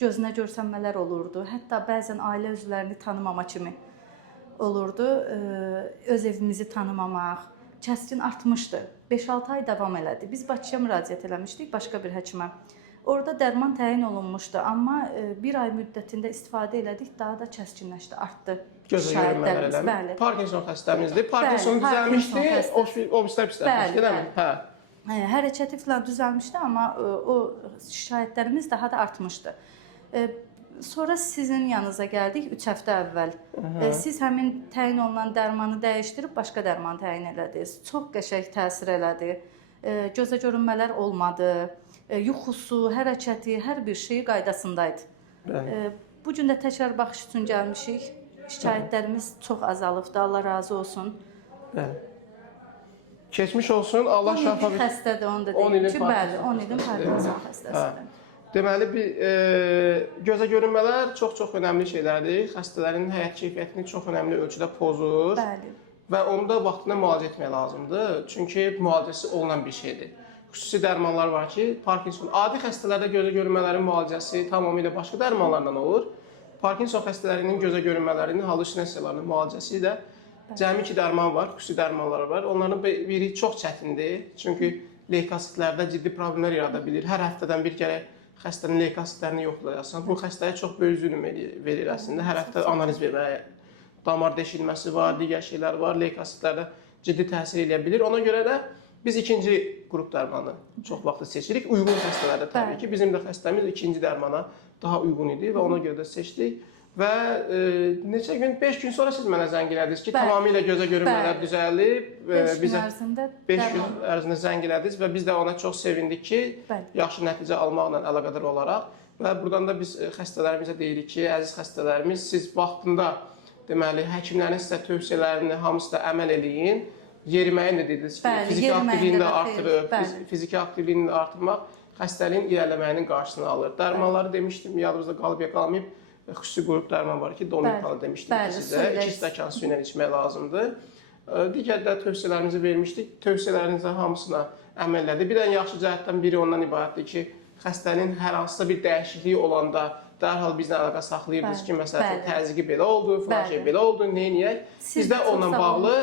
gözünə görsənmələr olurdu. Hətta bəzən ailə üzvlərini tanımama kimi olurdu. Öz evimizi tanımamaq, kəskin artmışdı. 5-6 ay davam elədi. Biz Bakıya müraciət eləmişdik başqa bir həkimə. Orada dərman təyin olunmuşdu, amma bir ay müddətində istifadə elədik, daha da kəskinləşdi, artdı. Gözə görünmələr eləmi? Parkinson xəstəmizdir. Parkinson düzəlmişdi, obislər pisləmişdi, eləmi? Hə. Hərəkəti falan düzəlmişdi, amma o şikayətlərimiz daha da artmışdı. Sonra sizin yanınıza gəldik 3 həftə əvvəl. Siz həmin təyin olunan dərmanı dəyişdirib başqa dərman təyin elədiniz. Çox qəşəng təsir elədi. Gözə görünmələr olmadı. Yuxusu, hərəkəti, hər bir şeyi qaydasındaydı. Bu gün də təkrar baxış üçün gəlmişik. Şikayətlərimiz çox azalıbdı. Allah razı olsun. Keçmiş olsun. Allah şəfa 10 illik xəstədir, onu da deyim ki, bəli, 10 ilin Parkinson xəstəsidir. Deməli, gözə görünmələr çox önəmli şeylərdir. Xəstələrin həyat keyfiyyətini çox önəmli ölçüdə pozur. Bəli. Və onu da vaxtında müalicə etmək lazımdır. Çünki müalicəsi olunan bir şeydir. Xüsusi dərmanlar var ki, Parkinson, adi xəstələrdə gözə görünmələrin müalicəsi tamamilə başqa dərmanlarla olur. Parkinson xəstələrinin gözə görünmələrinin, halüsinasiyalarının müalicəsi də cəmi 2 dərman var, xüsusi dərmanlar var. Onların biri çox çətindir. Çünki leykositlərdə ciddi problemlər yarada bilir. Hər həftədən bir gərək xəstənin leykositlərini yoxlayasan. Bu xəstəyə çox böyük zülm verir əslində. Hər həftə analiz verməyə, damar deşilməsi var, digər şeylər var. Leykositlərdə ciddi təsir edə bilir. Ona görə də biz ikinci qrup dərmanı çox vaxt seçirik. Uyğun xəstələrdə təbii ki, bizim də xəstəmiz ikinci dərmana daha uyğun idi və ona görə də seçdik. Və neçə gün, 5 gün sonra siz mənə zəng elədiniz ki, tamamilə gözə görünmələr düzəlib. 5 gün ərzində 5 gün ərzində zəng elədiniz və biz də ona çox sevindik ki, yaxşı nəticə almaqla əlaqədar olaraq. Və buradan da biz xəstələrimizə deyirik ki, əziz xəstələrimiz, siz vaxtında deməli, həkimlərin sizə tövsiyələrini hamısı da əməl eləyin. Yeriməyin də dediniz ki, fiziki aktivliyini də artırır, fiziki aktivliyini də artırmaq xəstəliyin irəliməyinin qarşısını alır. Dərmanları demişdim, yadınızda qalıb ya qalmayıb, xüsusi qrup dərman var ki, Donikalı demişdim ki sizə, 2 stəkan su ilə içmək lazımdır. Digər də tövsiyələrimizi vermişdik, tövsiyələrinizə hamısına əməl elədi. Bir ən yaxşı cəhətdən biri ondan ibarətdir ki, xəstənin hər hansısa bir dəyişikliyi olanda dərhal bizlə əlaqə saxlayırdınız ki, məsələn, təzyiqi belə oldu, filan şey belə oldu, neyniyək? Biz də onunla bağlı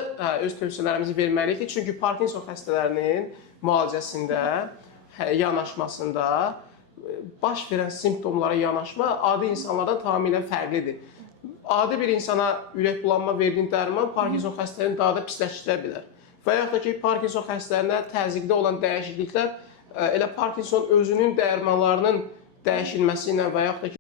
öz tövsiyələrimizi verməliyik ki, çünki Parkinson xəstələrinin müalicəsində, yanaşmasında baş verən simptomlara yanaşma adi insanlardan tamamilə fərqlidir. Adi bir insana ürək bulanma verdiyin dərman Parkinson xəstələrinin daha da pisləşdirə bilər. Və yaxud da ki, Parkinson xəstələrində təzyiqdə olan dəyişikliklər elə Parkinson özünün dərmanlarının dəyişilməsi ilə və yaxud da ki,